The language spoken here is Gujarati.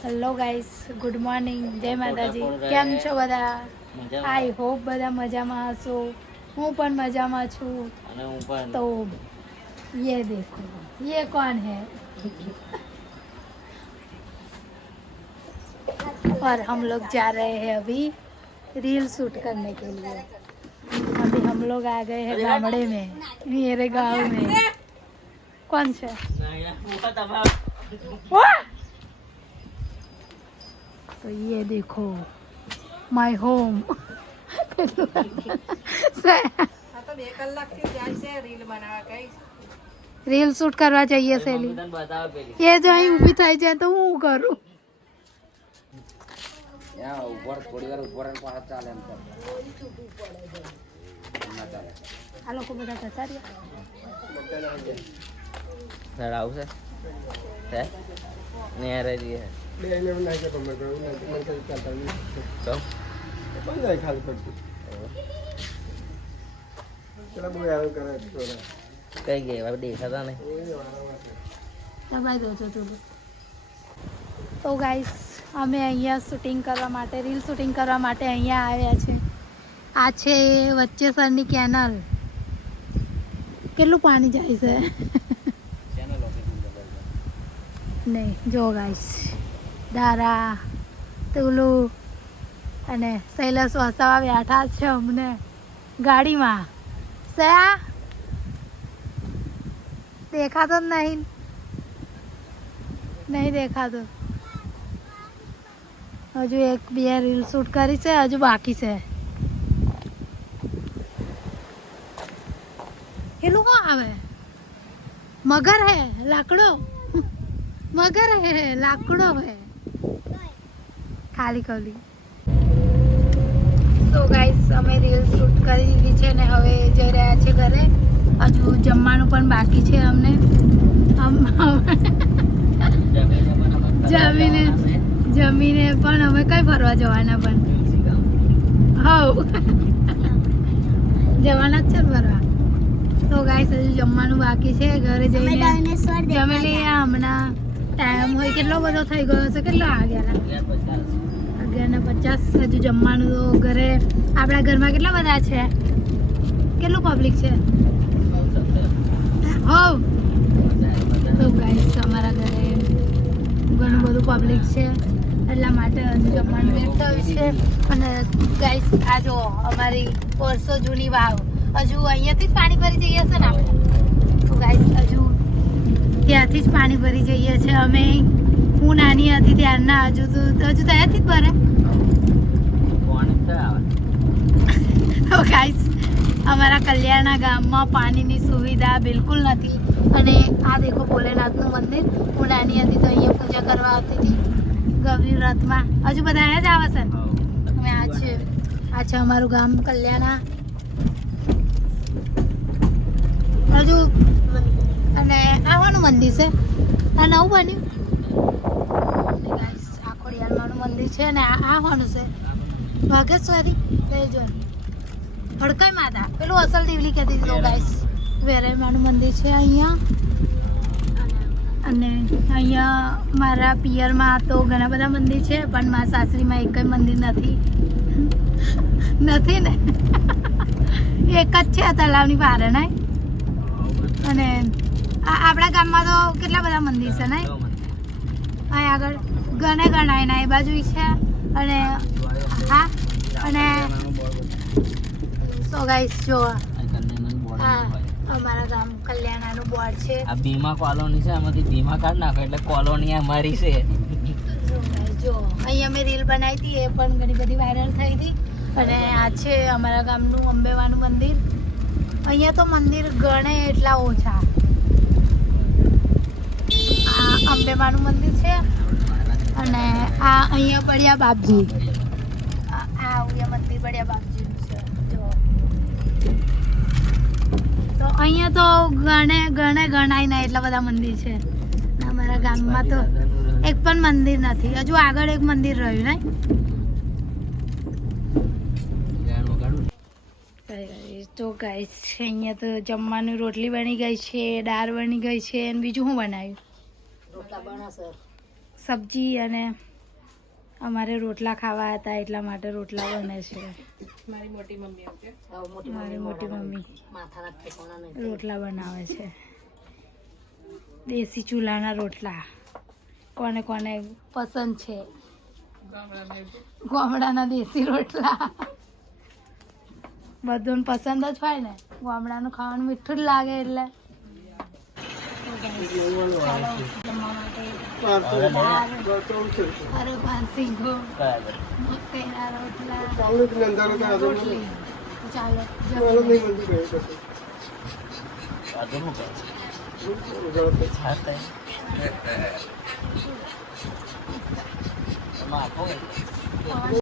હેલો ગાઈસ, ગુડ મોર્નિંગ, જય માતાજી. કેમ છો બધા? આઈ હોપ બધા મજામાં હશો. હું પણ મજામાં છું. તો ये देखो, ये कौन है? और हम लोग जा रहे हैं अभी रील शूट करने के लिए. अभी हम लोग आ गए हैं गामड़े में, मेरे गांव में. कौन से? तो ये देखो माय होम. રીલ શૂટ કરવા જઈએ સેલી. એ જો અહીં ઊભી થઈ જાય તો હું કરું? આ લોકો બધા જતા રહ્યા. આવશે ને રહી કઈ ગયા દેખાતા નહીં. તો ગાઈસ, અમે અહીંયા શૂટિંગ કરવા માટે, રીલ શૂટિંગ કરવા માટે અહીંયા આવ્યા છે. આ છે વચ્ચેસરની કેનલ. કેટલું પાણી જાય છે નહીં જો ગાઈસ. દારા તુલું અને શૈલેષ વસાવા બેઠા છે અમને ગાડીમાં. સયા દેખાતો જ નહીં દેખાતો. હજુ એક બે રીલ શૂટ કરી છે, હજુ બાકી છે. પેલું શું આવે? મગર હે લાકડો. મગર હે લાકડો હે ખાલી ખલી. તો ગાઈસ, અમે રીલ શૂટ કરી દીધી છે ને હવે જઈ રહ્યા છે ઘરે. હજુ જમવાનું પણ બાકી છે અમને. જમીને પણ અમે કઈ ફરવા જવાના પણ જવાના જ છે ફરવા. તો ગાઈસ, હજુ જમવાનું બાકી છે. ઘરે જઈને જમી લઈએ. હમણાં ટાઈમ હોય કેટલો બધો થઈ ગયો છે. કેટલો વાગ્યા? 11:50. હજુ જમવાનું તો ઘરે આપણા ઘરમાં કેટલા બધા છે? કેટલું પબ્લિક છે? તો ગાઈસ, અમારા ઘરે ઘણું બધું પબ્લિક છે એટલા માટે હજુ જમવાનું લેટ થયું છે. અને ગાઈસ, આ જો અમારી વર્ષો જૂની વાવ. હજુ અહીંયાથી જ પાણી ભરી જઈએ છે ને આપણે. તો ગાઈસ, હજુ ત્યાંથી જ પાણી ભરી જઈએ છીએ અમે. હું નાની હતી ત્યારના. હજુ ત્યાંથી જ ભરે. તો ગાઈસ, અમારા કલ્યાણના ગામમાં પાણીની સુવિધા બિલકુલ નથી. અને આ દેખો ભોલેનાથનું મંદિર. હું નાની હતી તો અહીંયા પૂજા કરવા આવતી હતી ગૌરી વ્રતમાં. હજુ બધા અહીંયા જ આવે છે ને. અમે આ છે અમારું ગામ કલ્યાણા. હજુ અને આવાનું મંદિર છે. આ નવું બન્યું. ગાઈસ, આ ખોડિયારમાંનું મંદિર છે ને આ આવાનું છે વાઘેશ્વરી. લેજો હડકાઈ માતા. પેલું અસલ દેવલી કહેતી હતી. તો ગાઈસ, વેરાઈમાનું મંદિર છે અહીંયા. અને અહીંયા મારા પિયરમાં તો ઘણા બધા મંદિર છે પણ મારા સાસરીમાં એક મંદિર નથી ને એક જ છે તલાવની પારે ને. અને આપણા ગામમાં તો કેટલા બધા મંદિર છે ને. અહીં આગળ ગણે ગણાય ના એ બાજુ છે. અને હા, અને સો ગાઈસ જો હા અમારા ગામ કલ્યાણાનું બોર્ડ છે. આ ભીમા કોલોની છે. આમાંથી ભીમા કાઢ નાખો એટલે કોલોની અમારી છે. જો અહીં અમે રીલ બનાવી હતી, એ પણ ઘણી બધી વાયરલ થઈ હતી. અને આ છે અમારા ગામનું અંબેમાનું મંદિર. અહીંયા તો મંદિર ગણે એટલા ઓછા. આ અંબેમાનું મંદિર છે. અને આ અહીંયા બળિયા બાપજી. આ અહીંયા મંદિર બળિયા બાપજીનું છે. જો તો અહીંયા તો ગણાય ના એટલા બધા મંદિર છે. અમારા ગામમાં તો એક પણ મંદિર નથી. હજુ આગળ એક મંદિર રહ્યું ને. તો ગાઈસ, અહીંયા તો જમવાનું રોટલી બની ગઈ છે, દાળ બની ગઈ છે. અને બીજું શું બનાવ્યું? સબ્જી અને અમારે રોટલા ખાવા હતા એટલા માટે રોટલા બને છે. મારી મોટી મમ્મી રોટલા બનાવે છે. દેશી ચૂલાના રોટલા કોને કોને પસંદ છે? ગામડાના દેશી રોટલા બધાને પસંદ જ હોય ને. ગામડાનું ખાવાનું મીઠું જ લાગે એટલે. જમવા માટે અરે પાંસીગો મકાઈના રોટલા રોટલી. ચાલો એમાં આપો